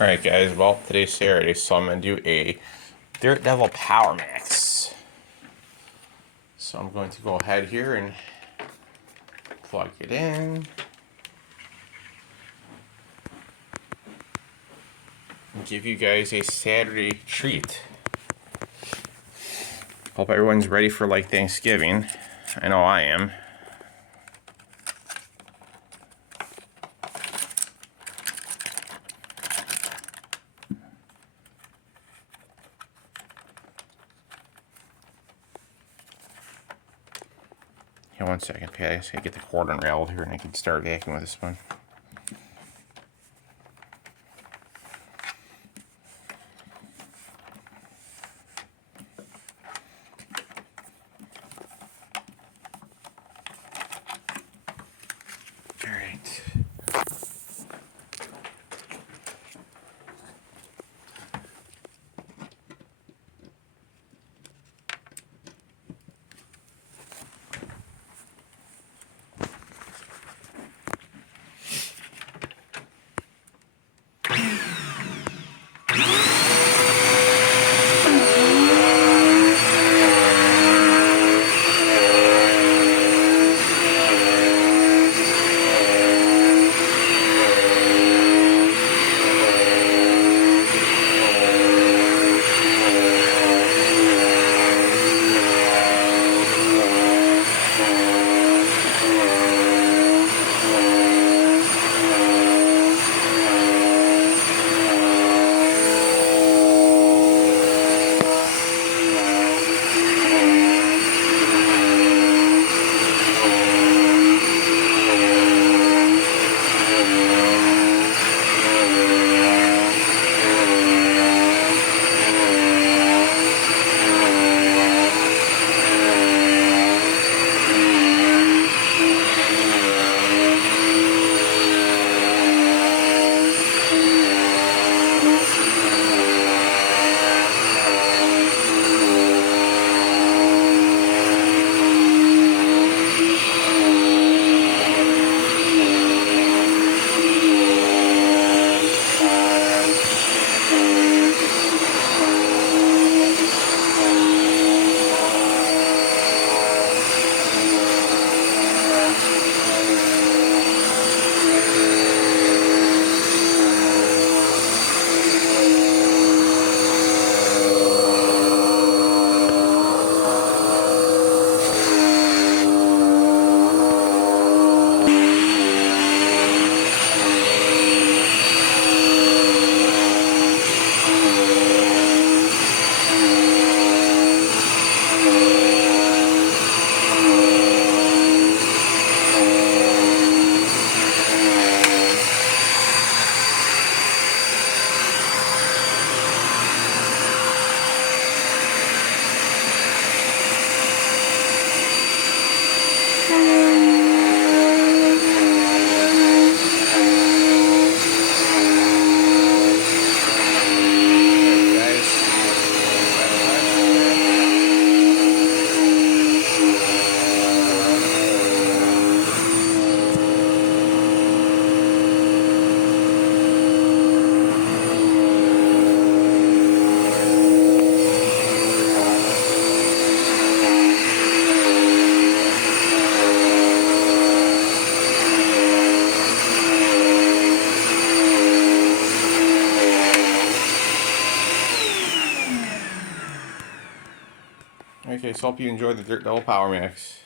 Alright guys, well today's Saturday, so I'm going to do a Dirt Devil Power Mix. So I'm going to go ahead here and plug it in. And give you guys a Saturday treat. Hope everyone's ready for like Thanksgiving. I know I am. Here, one second, okay, I just gotta get the cord unraveled here and I can start vacuuming with this one. Alright. Okay, so hope you enjoyed the Dirt Devil Power Mix.